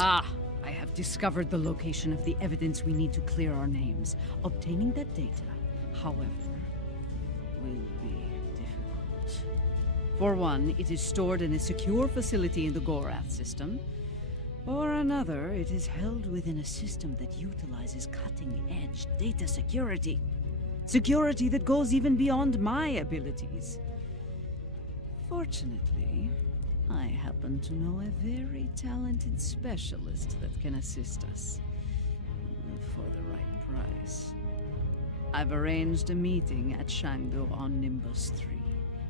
I have discovered the location of the evidence we need to clear our names. Obtaining that data, however, will be difficult. For one, it is stored in a secure facility in the Gorath system. For another, it is held within a system that utilizes cutting-edge data security. Security that goes even beyond my abilities. Fortunately, I happen to know a very talented specialist that can assist us. For the right price. I've arranged a meeting at Shangdo on Nimbus 3.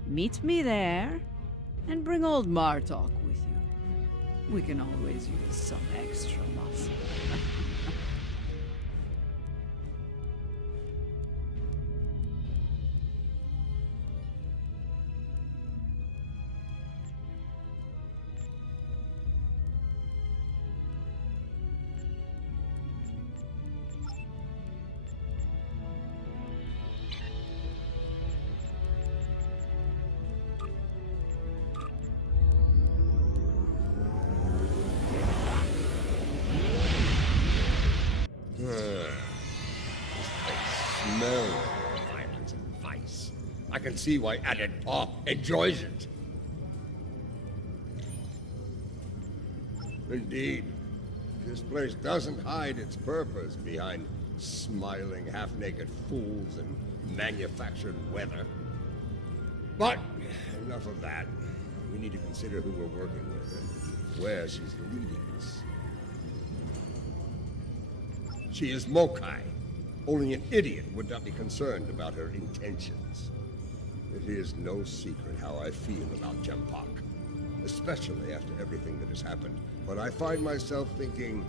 Meet me there, and bring old Martok with you. We can always use some extra muscle. Violence and vice. I can see why Added Paw enjoys it. Indeed, this place doesn't hide its purpose behind smiling, half-naked fools and manufactured weather. But enough of that. We need to consider who we're working with and where she's leading us. She is Mokai. Only an idiot would not be concerned about her intentions. It is no secret how I feel about Jempak, especially after everything that has happened. But I find myself thinking,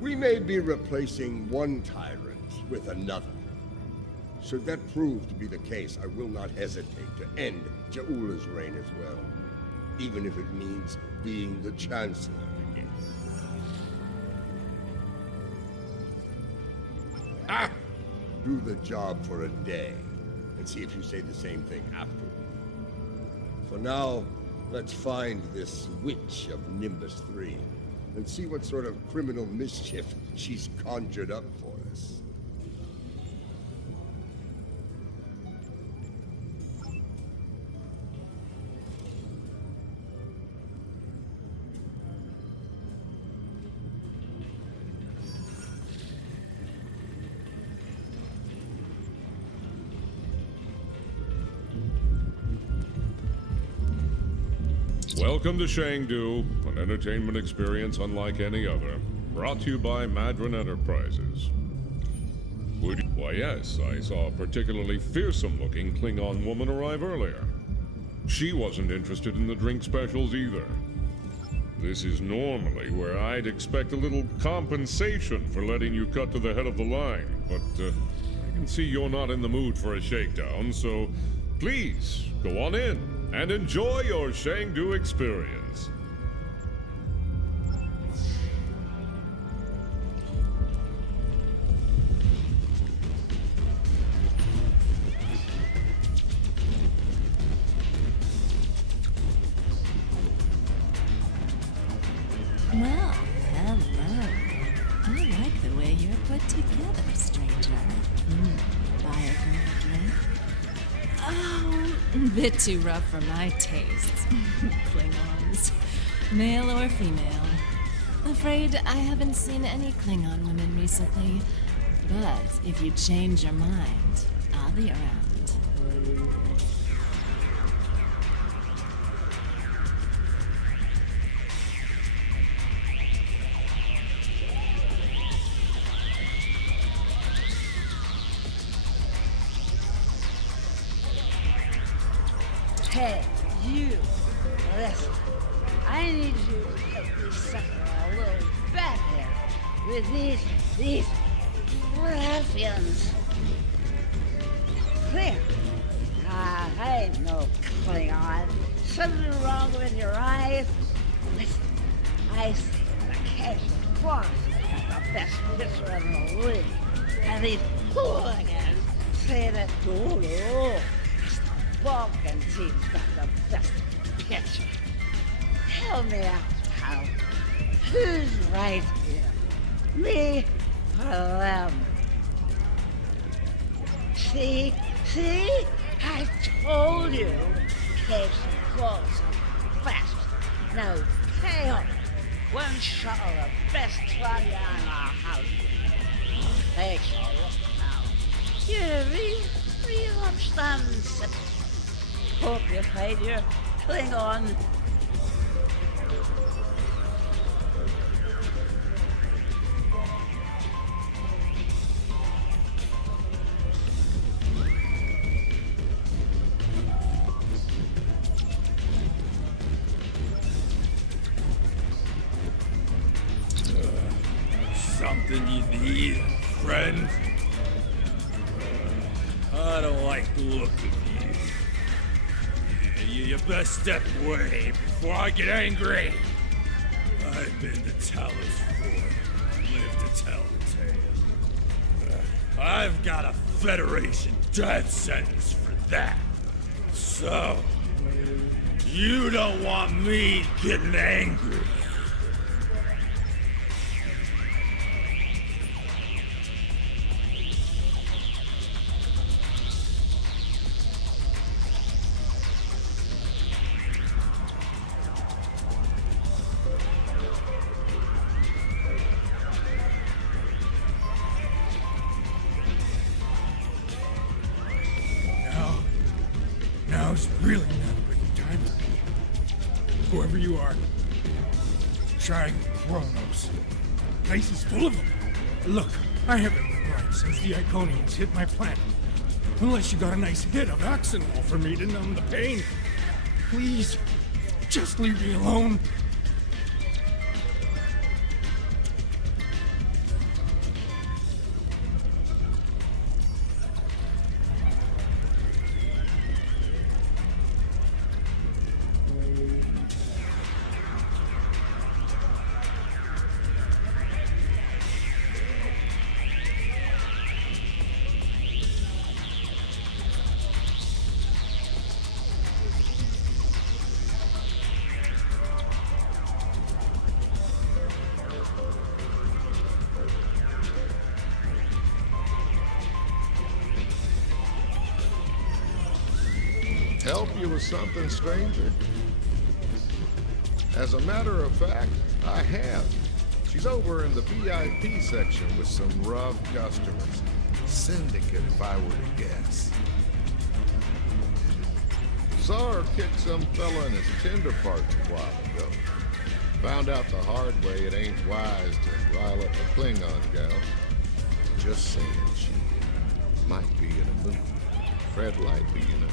we may be replacing one tyrant with another. Should that prove to be the case, I will not hesitate to end Jaula's reign as well, even if it means being the Chancellor again. Ah! Do the job for a day, and see if you say the same thing afterward. For now, let's find this witch of Nimbus 3, and see what sort of criminal mischief she's conjured up for us. Welcome to Shangdu, an entertainment experience unlike any other. Brought to you by Madron Enterprises. Why yes, I saw a particularly fearsome-looking Klingon woman arrive earlier. She wasn't interested in the drink specials either. This is normally where I'd expect a little compensation for letting you cut to the head of the line, but I can see you're not in the mood for a shakedown, so please, go on in and enjoy your Shangdu experience. Well, hello. I like the way you're put together, stranger. Buy a drink? Oh, a bit too rough for my tastes. Klingons. Male or female. Afraid I haven't seen any Klingon women recently. But if you change your mind, I'll be around. Hey, you! Listen, I need you to take this sucker a little back here with these ruffians. Clear. I ain't no Klingon. Something wrong with your eyes? Listen, I see the cash boss got the best pitcher in the league. And these hooligans say that, oh, Vulcan team's got the best pitcher. Help me out, pal. Who's right here? Me or them? See? I told you. Case close and fast. No payoff. One shot of the best trivia in our house. Takes a look now. You real upstanding citizen. Hope you find your Klingon. Something you need, friend? I don't like the look of you. You best step away before I get angry. I've been to Talos before, lived to tell the tale. I've got a Federation death sentence for that. So, you don't want me getting angry. Now's really not a good time for me. Whoever you are, trying Kronos. Place is full of them. Look, I haven't been right since the Iconians hit my planet. Unless you got a nice hit of Oxenol for me to numb the pain. Please, just leave me alone. Help you with something, stranger? As a matter of fact, I have. She's over in the VIP section with some rough customers. Syndicate, if I were to guess. Saw her kick some fella in his tender parts a while ago. Found out the hard way it ain't wise to rile up a Klingon gal. Just saying she might be in a mood. Fred might be in a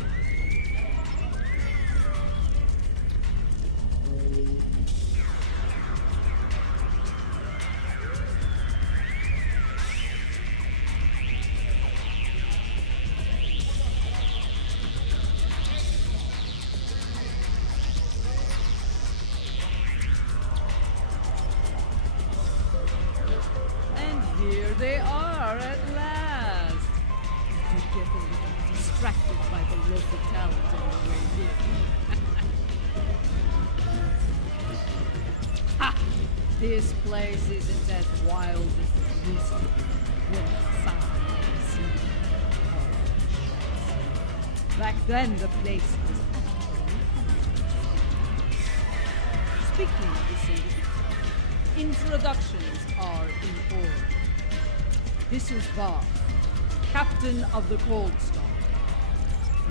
Here they are at last. You get a little distracted by the local talent on the way here. Ha! This place isn't as wild as it used to be when the signs. Back then, the place was actually. Speaking of the syndicate, introductions are in order. This is Bob, captain of the Cold Star.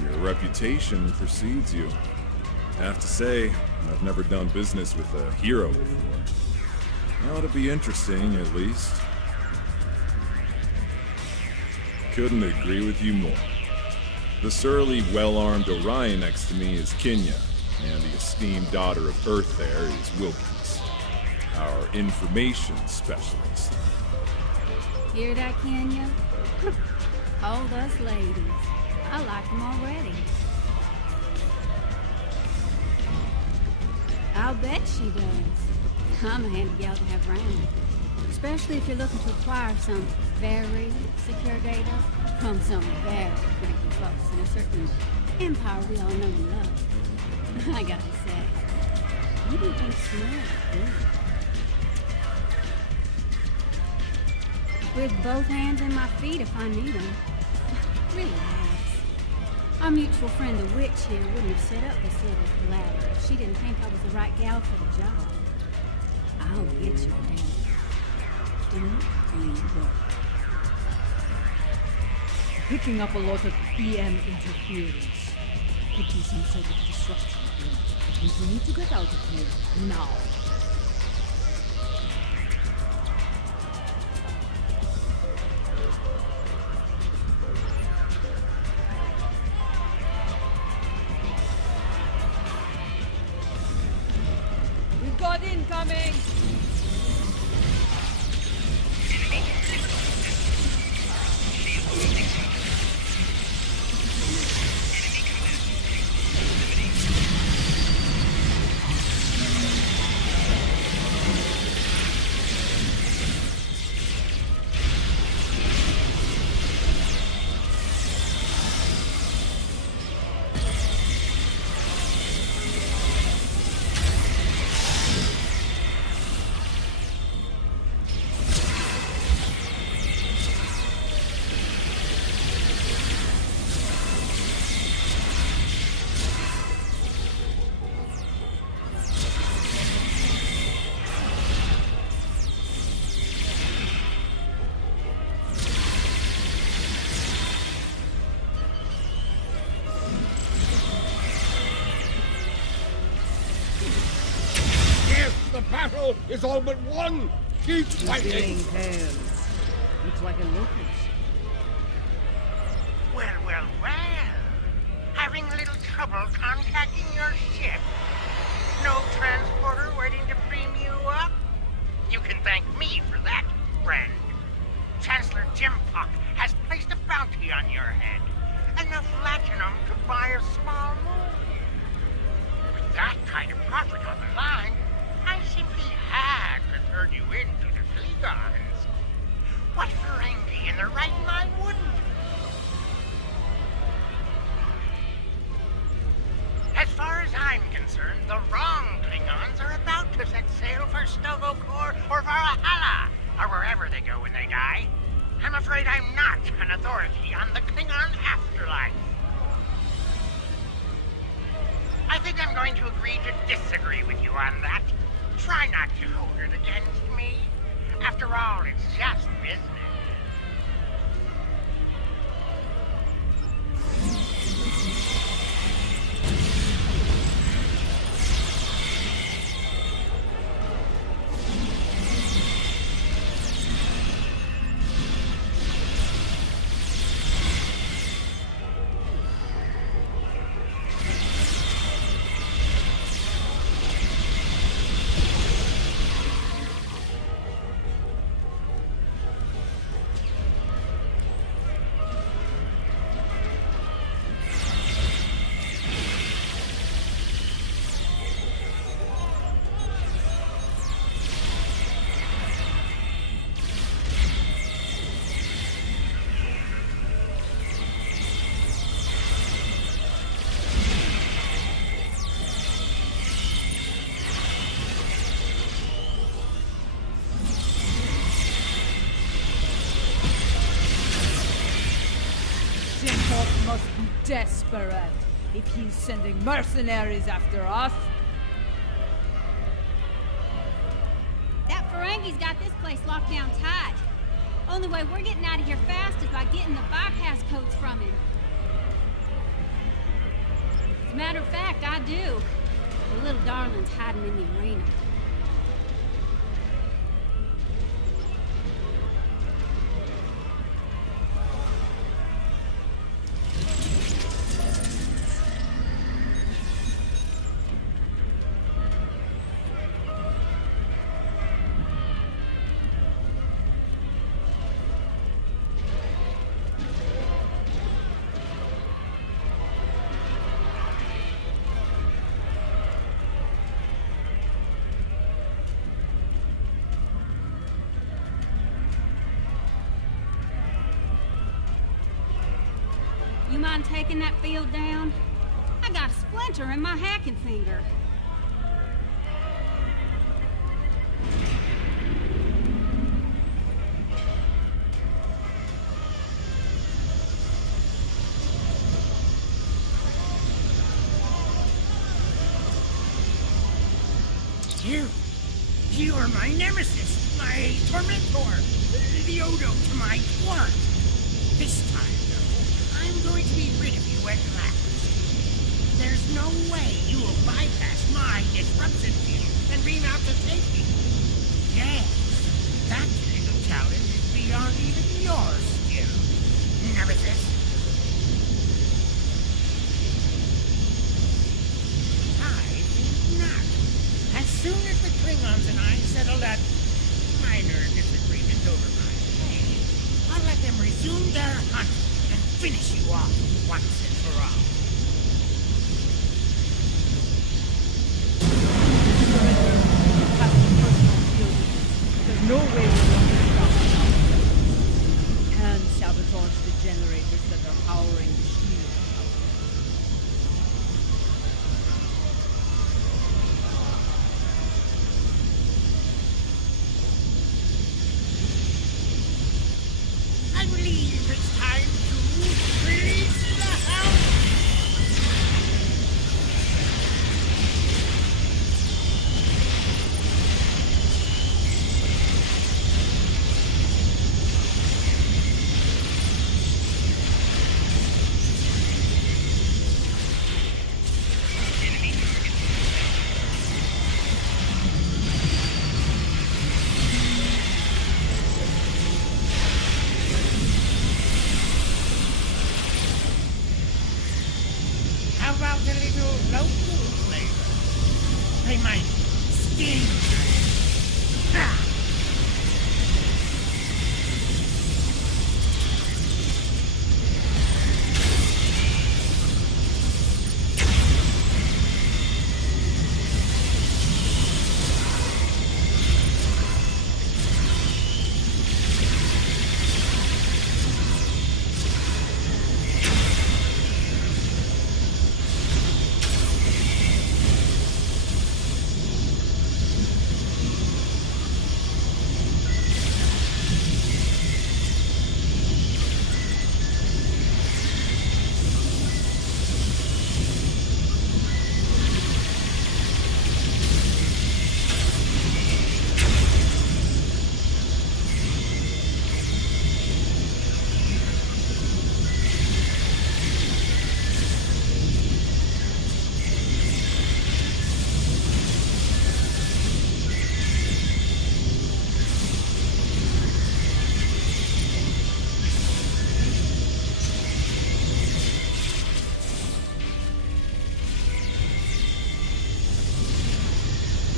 Your reputation precedes you. I have to say, I've never done business with a hero before. Ought to be interesting, at least. Couldn't agree with you more. The surly, well-armed Orion next to me is Kenya, and the esteemed daughter of Earth there is Wilkins, our information specialist. Hear that, Kenya? Hold us ladies. I like them already. I'll bet she does. I'm a handy gal to have around. Especially if you're looking to acquire some very secure data from some very critical folks in a certain empire we all know and love. I gotta say, you do things smart, good. with both hands and my feet if I need them. Relax. Our mutual friend, the witch here, wouldn't have set up this little ladder if she didn't think I was the right gal for the job. I'll get your date. Don't you worry. Picking up a lot of EM interference. Could be some sort of disruption here. I think we need to get out of here now. We've got incoming! battle is all but won! Keep fighting! Revealing tails. Looks like a locust. Well, well, well. Having a little trouble contacting your ship? No transporter waiting to beam you up? You can thank me for that, friend. Chancellor Jimpock has placed a bounty on your head. Enough latinum to buy a small moon. With that kind of profit on the line, I simply had to turn you into the Klingons. What Ferengi in their right mind wouldn't? As far as I'm concerned, the wrong Klingons are about to set sail for Stovokor or Valhalla, or wherever they go when they die. I'm afraid I'm not an authority on the Klingon afterlife. I think I'm going to agree to disagree with you on that. Try not to hold it against me. After all, it's just business. Jimpock must be desperate if he's sending mercenaries after us. That Ferengi's got this place locked down tight. Only way we're getting out of here fast is by getting the bypass codes from him. As a matter of fact, I do. The little darling's hiding in the arena. You mind taking that field down? I got a splinter in my hacking finger. You're my nemesis, my tormentor, the Odo to my Quark. This time, though, I'm going to be rid of you at last. There's no way you will bypass my disruption field and beam out to safety. Yes, that little challenge is beyond even your skill, nemesis. I think not. As soon as the Klingons and I settle that minor disagreement over my pay, I'll let them resume their hunt and finish you off once and for all. There's no way we're going to stop it. Can sabotage the generators that are powering the shield. I believe it's time to release the house. How about a little local flavor? They might sting. Ha!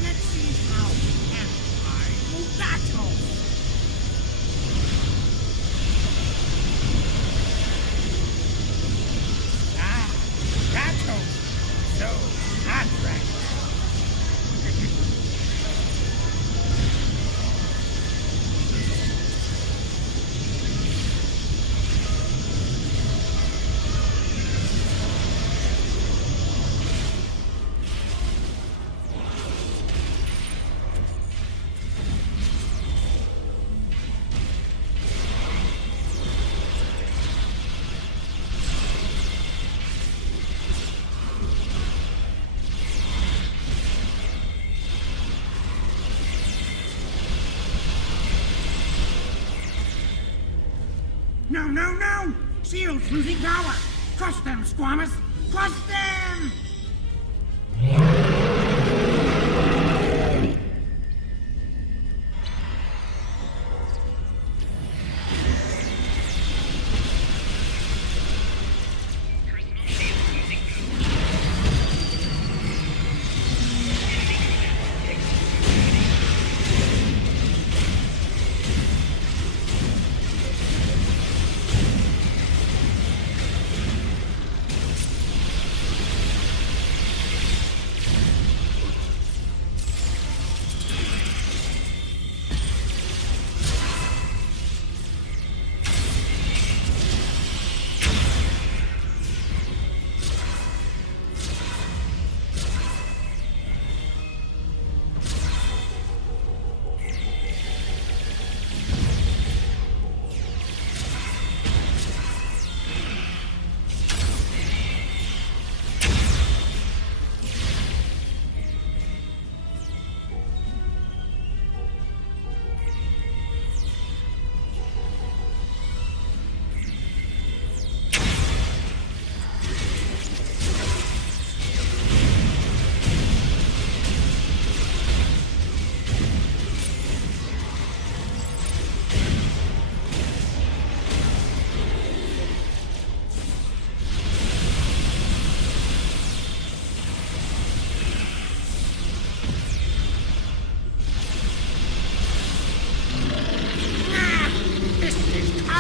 Let's see how amplify Mugato. Ah, Mugato. So attractive. No, no, no! Shield's losing power! Crush them, Squamous! Crush them!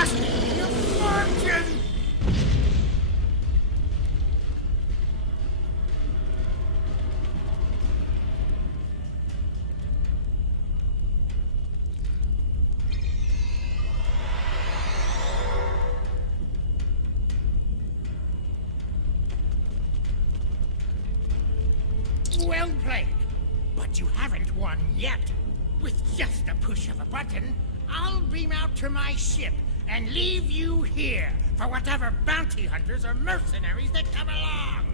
cost me a fortune! Well played. But you haven't won yet. With just a push of a button, I'll beam out to my ship and leave you here for whatever bounty hunters or mercenaries that come along.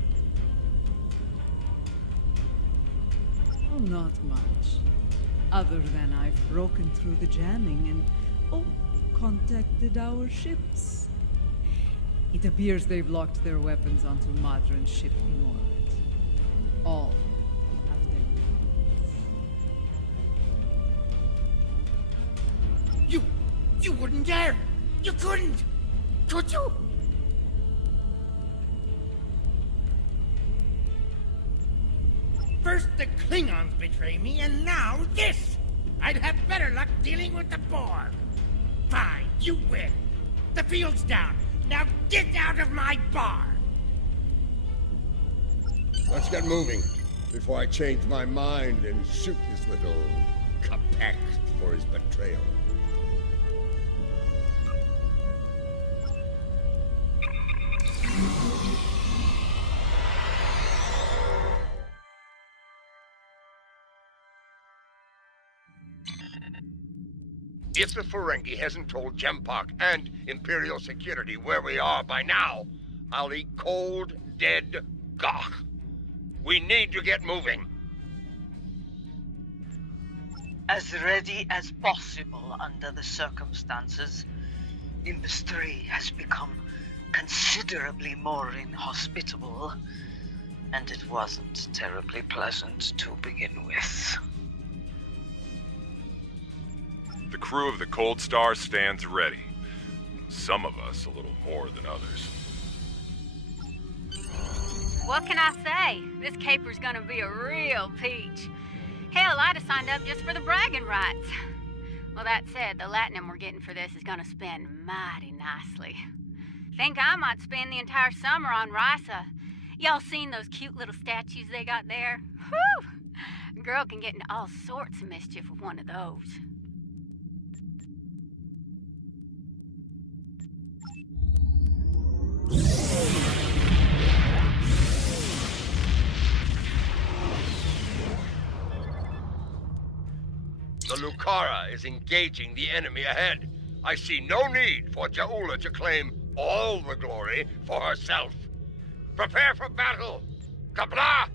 Oh, not much. Other than I've broken through the jamming and, contacted our ships. It appears they've locked their weapons onto Madron's ship in orbit. All have their weapons. You wouldn't dare! You couldn't! Could you? First the Klingons betray me, and now this! I'd have better luck dealing with the Borg. Fine, you win. The field's down. Now get out of my bar! Let's get moving before I change my mind and shoot this little Capex for his betrayal. If the Ferengi hasn't told Jempak and Imperial Security where we are by now, I'll eat cold, dead gawk. We need to get moving. As ready as possible under the circumstances. Industry has become considerably more inhospitable, and it wasn't terribly pleasant to begin with. The crew of the Cold Star stands ready. Some of us a little more than others. What can I say? This caper's gonna be a real peach. Hell, I'd have signed up just for the bragging rights. Well, that said, the latinum we're getting for this is gonna spend mighty nicely. Think I might spend the entire summer on Risa. Y'all seen those cute little statues they got there? Whew! A girl can get into all sorts of mischief with one of those. The Lucara is engaging the enemy ahead. I see no need for Jaula to claim all the glory for herself. Prepare for battle! Kabla!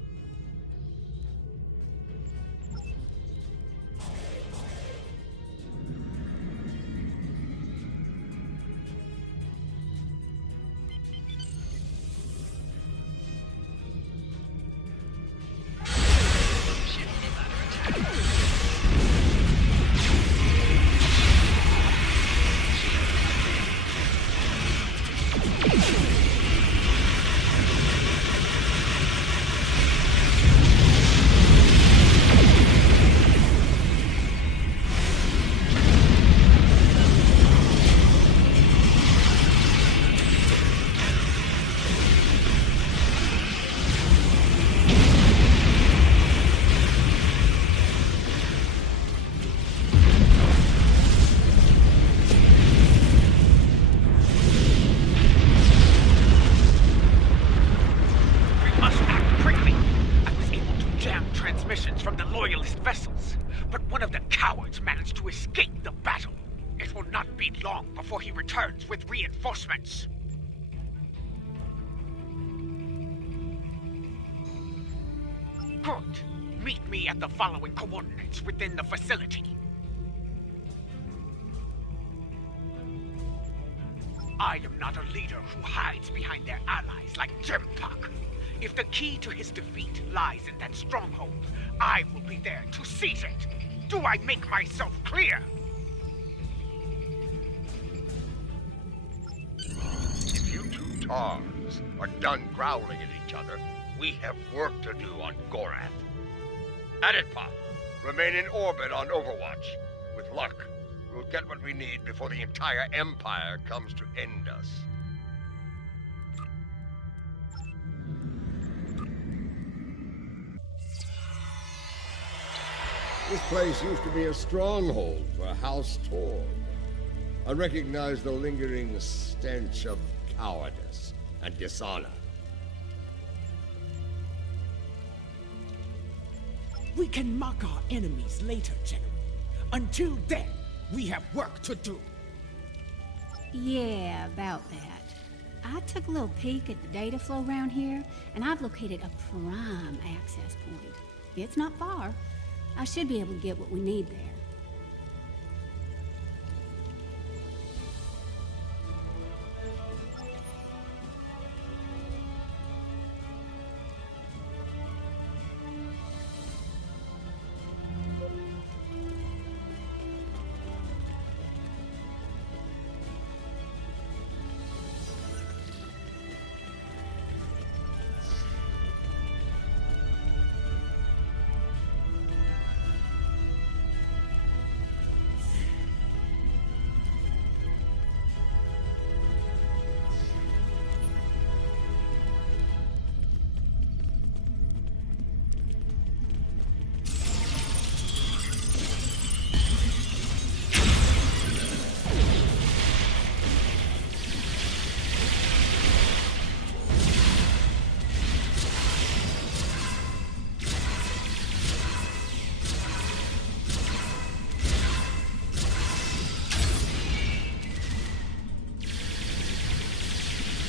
From the Loyalist vessels, but one of the cowards managed to escape the battle. It will not be long before he returns with reinforcements. Good. Meet me at the following coordinates within the facility. I am not a leader who hides behind their allies like Jempak. If the key to his defeat lies in that stronghold, I will be there to seize it. Do I make myself clear? If you two Tars are done growling at each other, we have work to do on Gorath. Aditpa, remain in orbit on Overwatch. With luck, we'll get what we need before the entire Empire comes to end us. This place used to be a stronghold for House Torg. I recognize the lingering stench of cowardice and dishonor. We can mock our enemies later, General. Until then, we have work to do. Yeah, about that. I took a little peek at the data flow around here, and I've located a prime access point. It's not far. I should be able to get what we need there.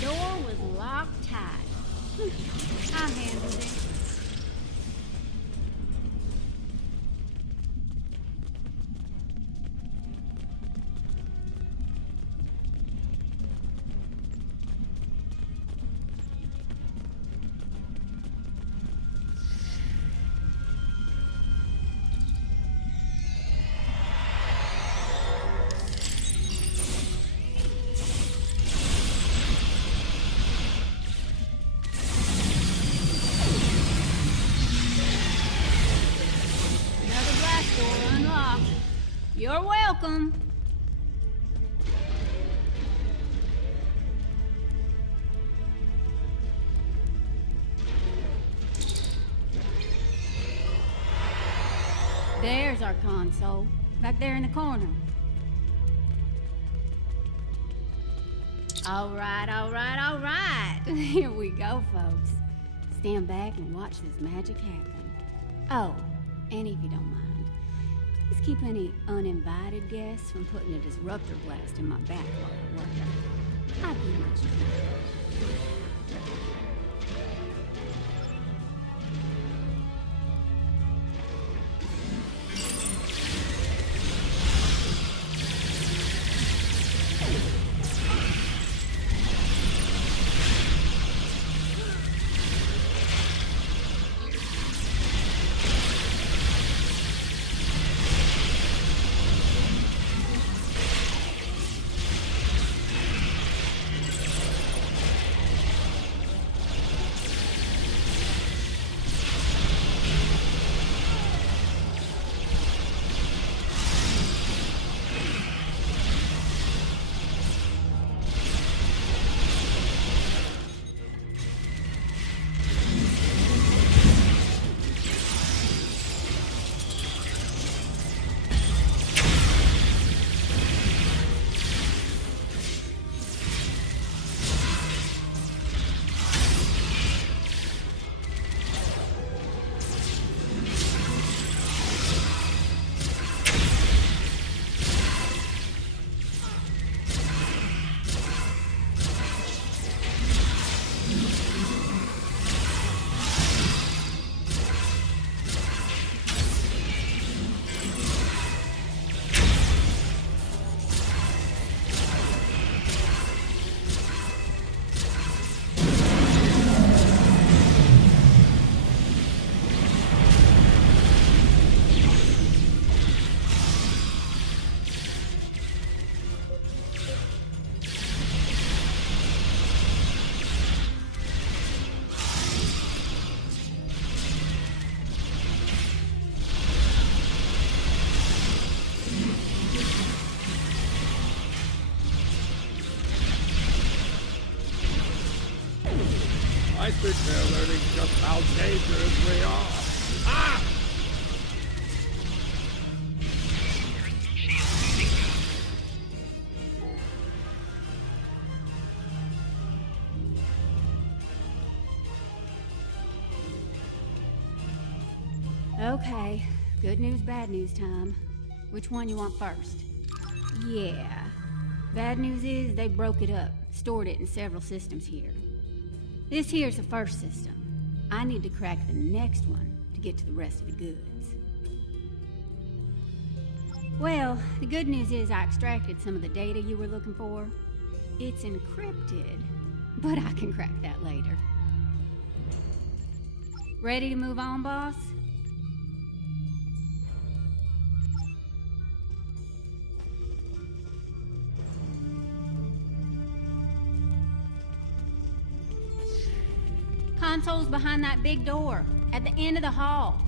Door was locked tight. I handled it. You're welcome. There's our console, back there in the corner. All right, all right, all right. Here we go, folks. Stand back and watch this magic happen. Oh, and if you don't mind, please keep any uninvited guests from putting a disruptor blast in my back while I work. I'd be much appreciated. I think they're learning just how dangerous we are. Ah! Okay, good news, bad news time. Which one you want first? Yeah. Bad news is they broke it up, stored it in several systems here. This here's the first system. I need to crack the next one to get to the rest of the goods. Well, the good news is I extracted some of the data you were looking for. It's encrypted, but I can crack that later. Ready to move on, boss? Console's behind that big door, at the end of the hall.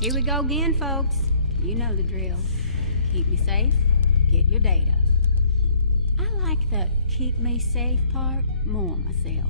Here we go again, folks. You know the drill. Keep me safe, get your data. I like the keep me safe part more myself.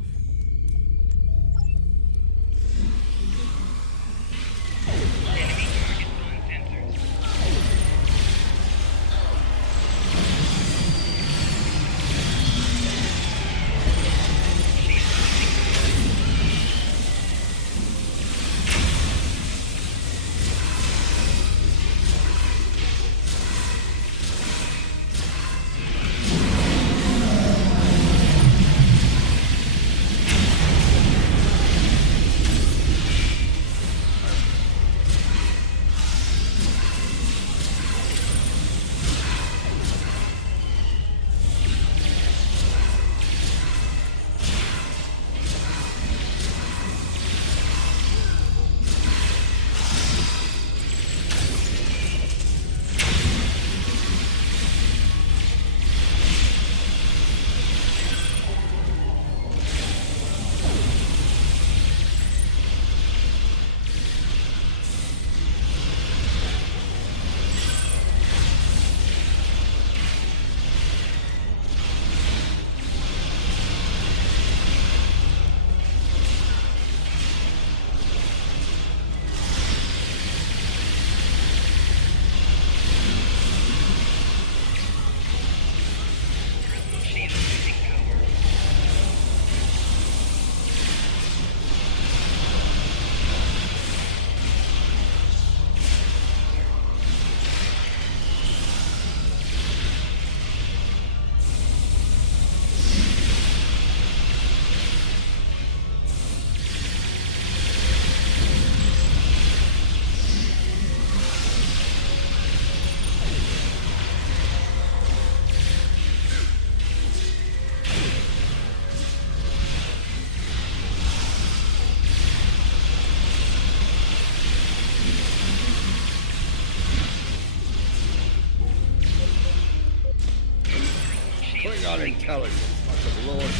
Klingon intelligence must have lowered their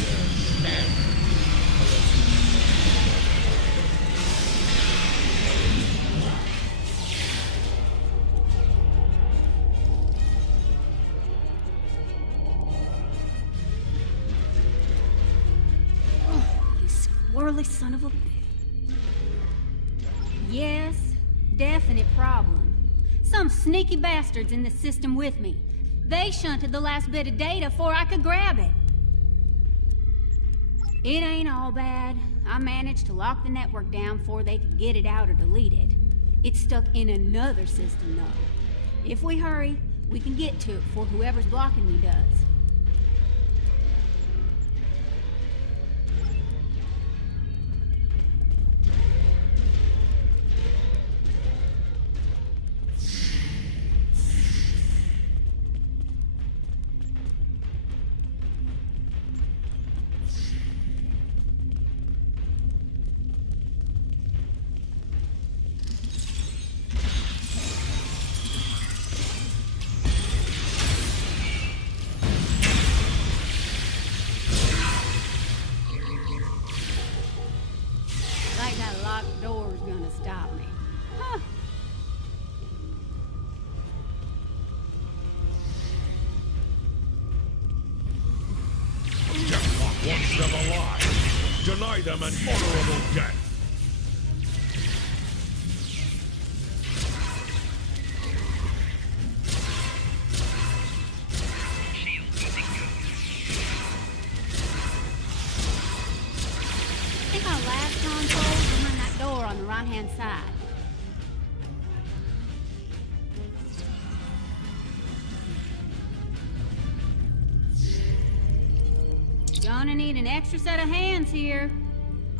standards. You squirrely son of a bitch. Yes, definite problem. Some sneaky bastards in the system with me. They shunted the last bit of data before I could grab it. It ain't all bad. I managed to lock the network down before they could get it out or delete it. It's stuck in another system, though. If we hurry, we can get to it before whoever's blocking me does. locked door's gonna stop me. Huh. Jempok wants them alive. Deny them an honorable death. I think our last console's behind that door on the right-hand side. Gonna need an extra set of hands here.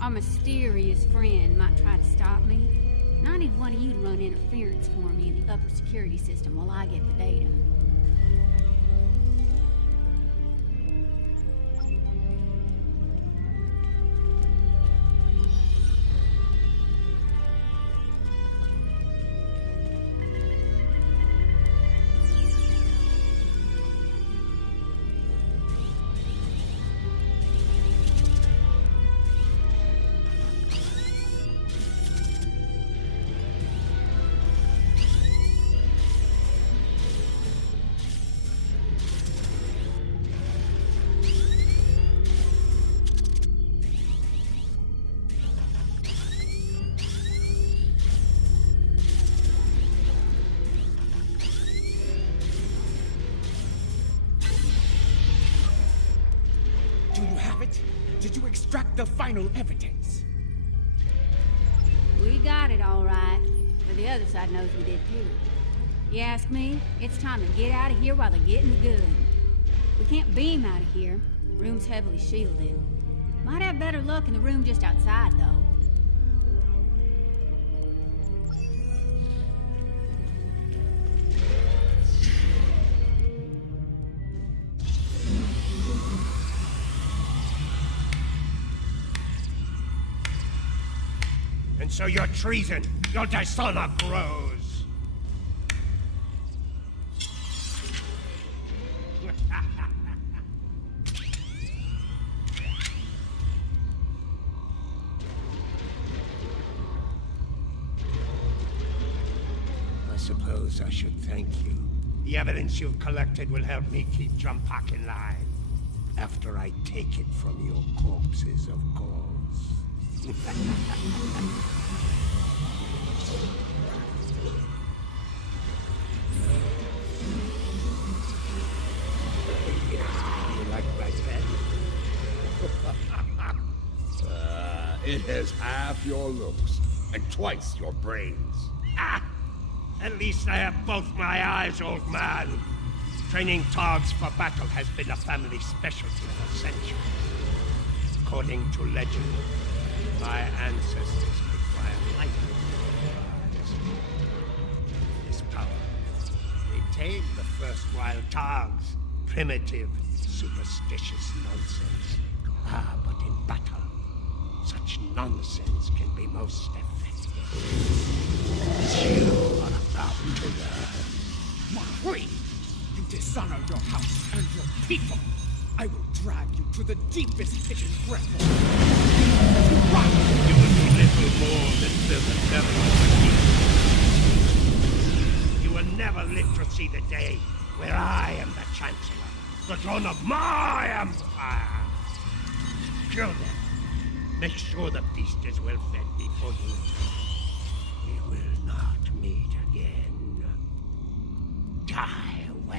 Our mysterious friend might try to stop me. And I need one of you to run interference for me in the upper security system while I get the data. Do you have it? Did you extract the final evidence? We got it all right, but the other side knows we did too. You ask me, it's time to get out of here while they're getting good. We can't beam out of here. Room's heavily shielded. Might have better luck in the room just outside, though. And so your treason, your dishonor grows. I suppose I should thank you. The evidence you've collected will help me keep Jempok in line. After I take it from your corpses, of course. You like my pen? It has half your looks and twice your brains. Ah! At least I have both my eyes, old man. Training Targs for battle has been a family specialty for centuries. According to legend, my ancestors could fire lightning. This power, they tamed the first wild Targs. Primitive, superstitious nonsense. Ah, but in battle, such nonsense can be most effective. You are about to learn. Marui! You dishonor your house and your people! I will drag you to the deepest pit in Breath. You will be little more than servant devil. You will never live to see the day where I am the Chancellor, the throne of my empire. Kill them. Make sure the beast is well fed before you. We will not meet again. Die well.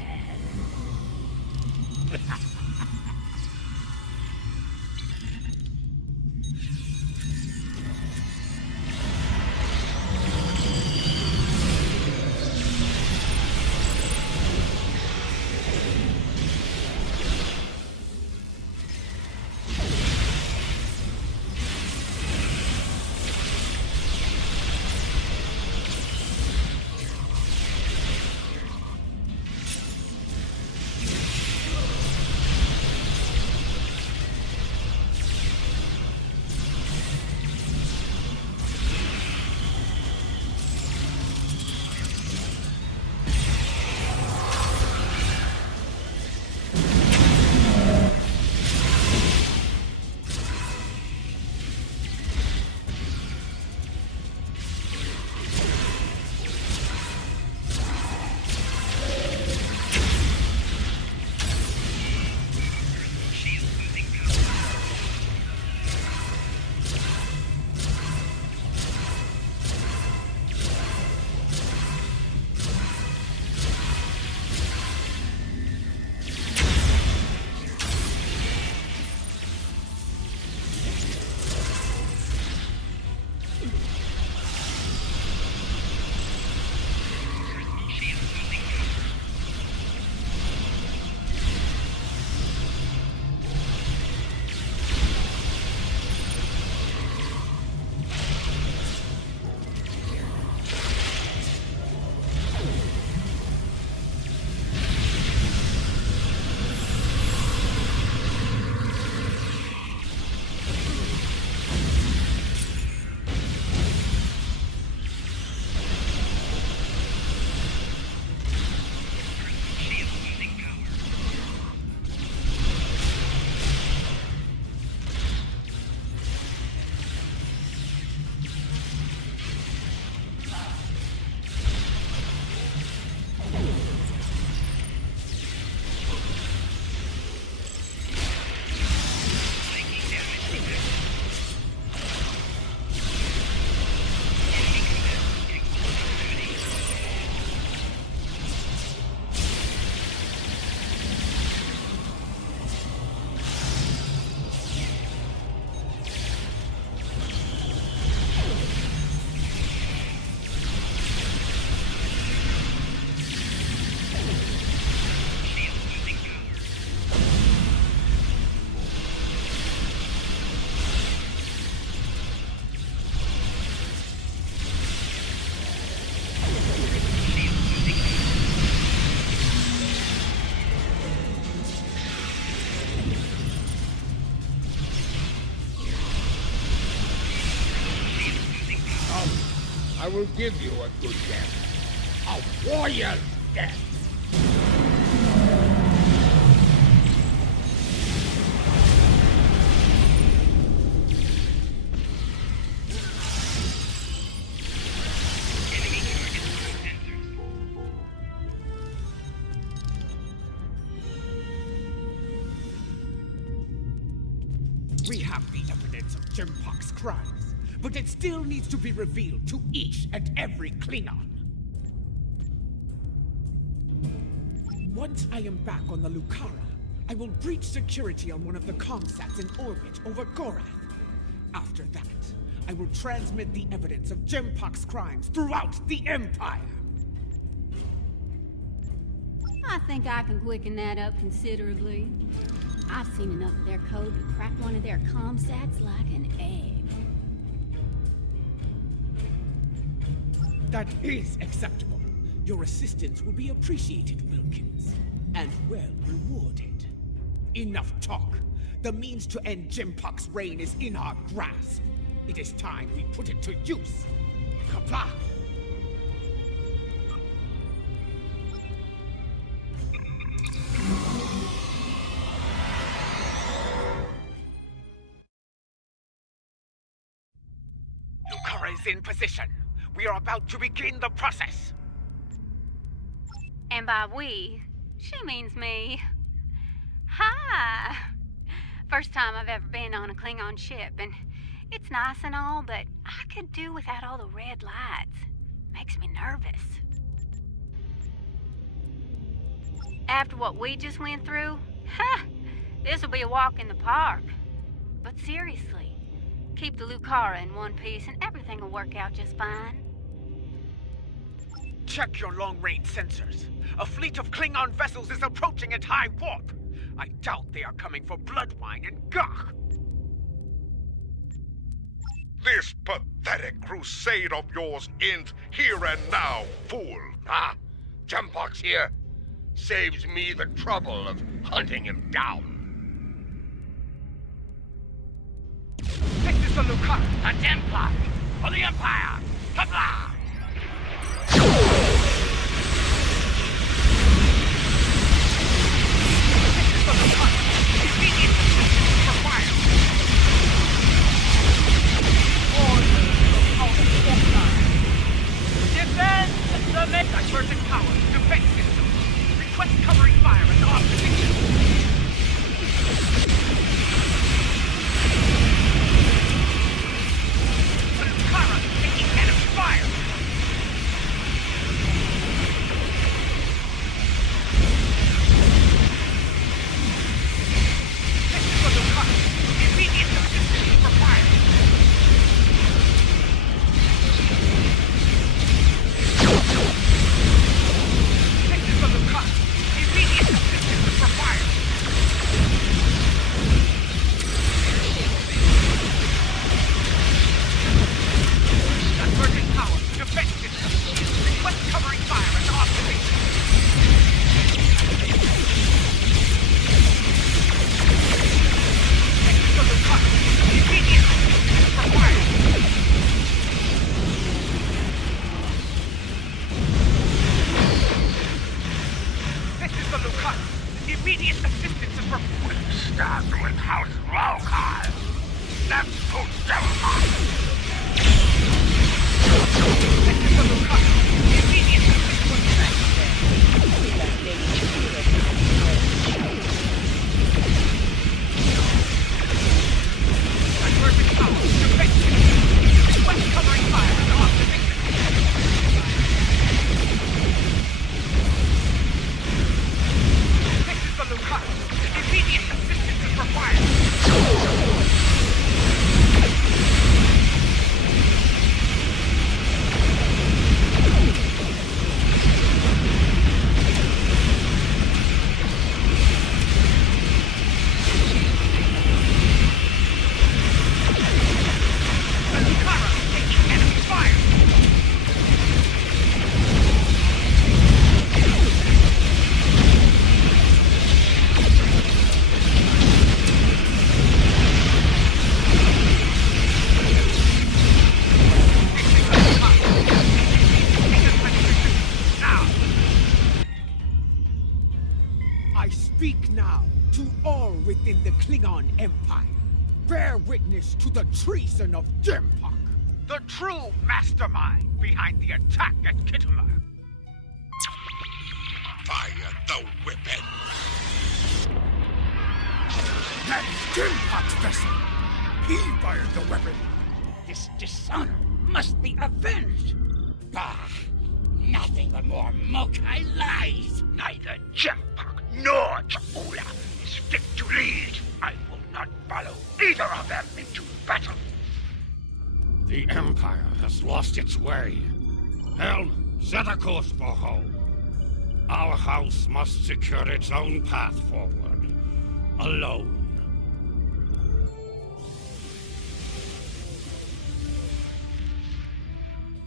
I will give you a good death. A warrior's death. We have the evidence of Jimpok's crimes, but it still needs to be revealed to each and every Klingon. Once I am back on the Lucara, I will breach security on one of the comsats in orbit over Gorath. After that, I will transmit the evidence of Jimpok's crimes throughout the Empire. I think I can quicken that up considerably. I've seen enough of their code to crack one of their comsats like an egg. That is acceptable. Your assistance will be appreciated, Wilkins, and well rewarded. Enough talk. The means to end Jimpok's reign is in our grasp. It is time we put it to use. Kapla! Lucara is in position. We are about to begin the process. And by we, she means me. Hi! First time I've ever been on a Klingon ship, and it's nice and all, but I could do without all the red lights. Makes me nervous. After what we just went through, this'll be a walk in the park. But seriously, keep the Lucara in one piece and everything will work out just fine. Check your long-range sensors. A fleet of Klingon vessels is approaching at high warp. I doubt they are coming for Bloodwine and Gach. This pathetic crusade of yours ends here and now, fool. Ah, Jimpok's here. Saves me the trouble of hunting him down. This is the Lucara. A Templar for the Empire. Tabla! Divergent power, defense system. Request covering fire and off position. The Lucara taking enemy fire. This is the Lucara. Immediate assistance for fire. Immediate assistance for fire! Divergent power, defense system. Request covering fire and off position. Technical recovery. Immediate assistance for fire! Immediate assistance is required. We start with House Lokal. That's too difficult. This is the Lucara. Immediate assistance. Divergent power, defense system. Request covering fire and off position. Immediate assistance is required. I bear witness to the treason of Jimpok, the true mastermind behind the attack at Kittimer. Fire the weapon! That is Jimpok's vessel! He fired the weapon! This dishonor must be avenged! Bah! Nothing but more Mokai lies! Neither Jimpok nor Chakula is fit to lead. I will not follow either of them into battle. The Empire has lost its way. Helm, set a course for home. Our house must secure its own path forward. Alone.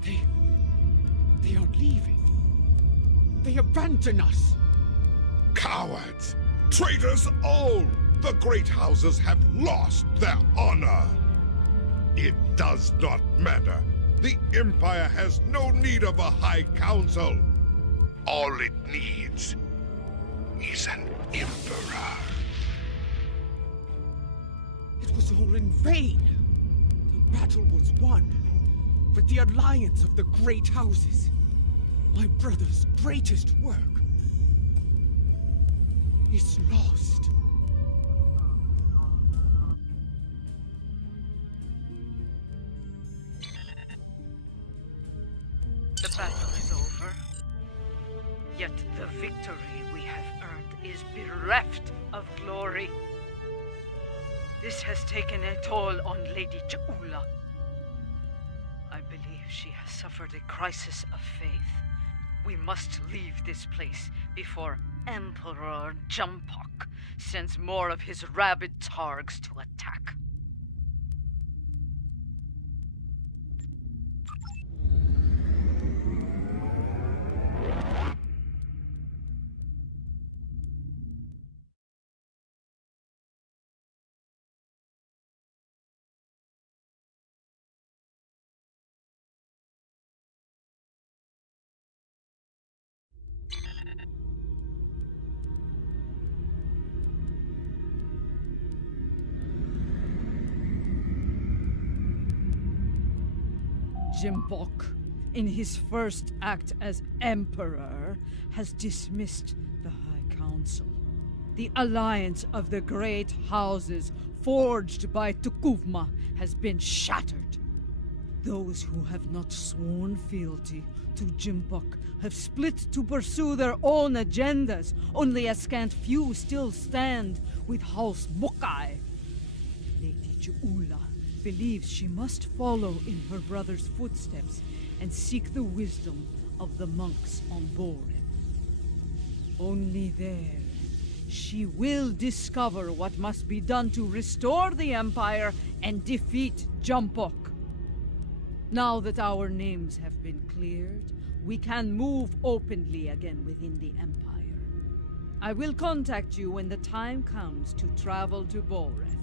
They are leaving. They abandon us. Cowards! Traitors all! The great houses have lost their honor. It does not matter. The Empire has no need of a High Council. All it needs is an Emperor. It was all in vain. The battle was won, but the alliance of the great houses, my brother's greatest work, is lost. The battle is over. Yet the victory we have earned is bereft of glory. This has taken a toll on Lady Cha'ula. I believe she has suffered a crisis of faith. We must leave this place before Emperor Jimpok sends more of his rabid targs to attack. Jimpok, in his first act as Emperor, has dismissed the High Council. The alliance of the great houses forged by Tukuvma has been shattered. Those who have not sworn fealty to Jimpok have split to pursue their own agendas. Only a scant few still stand with House Mokai. Lady Cha'ula believes she must follow in her brother's footsteps and seek the wisdom of the monks on Boren. Only there, she will discover what must be done to restore the Empire and defeat Jimpok. Now that our names have been cleared, we can move openly again within the Empire. I will contact you when the time comes to travel to Boreth.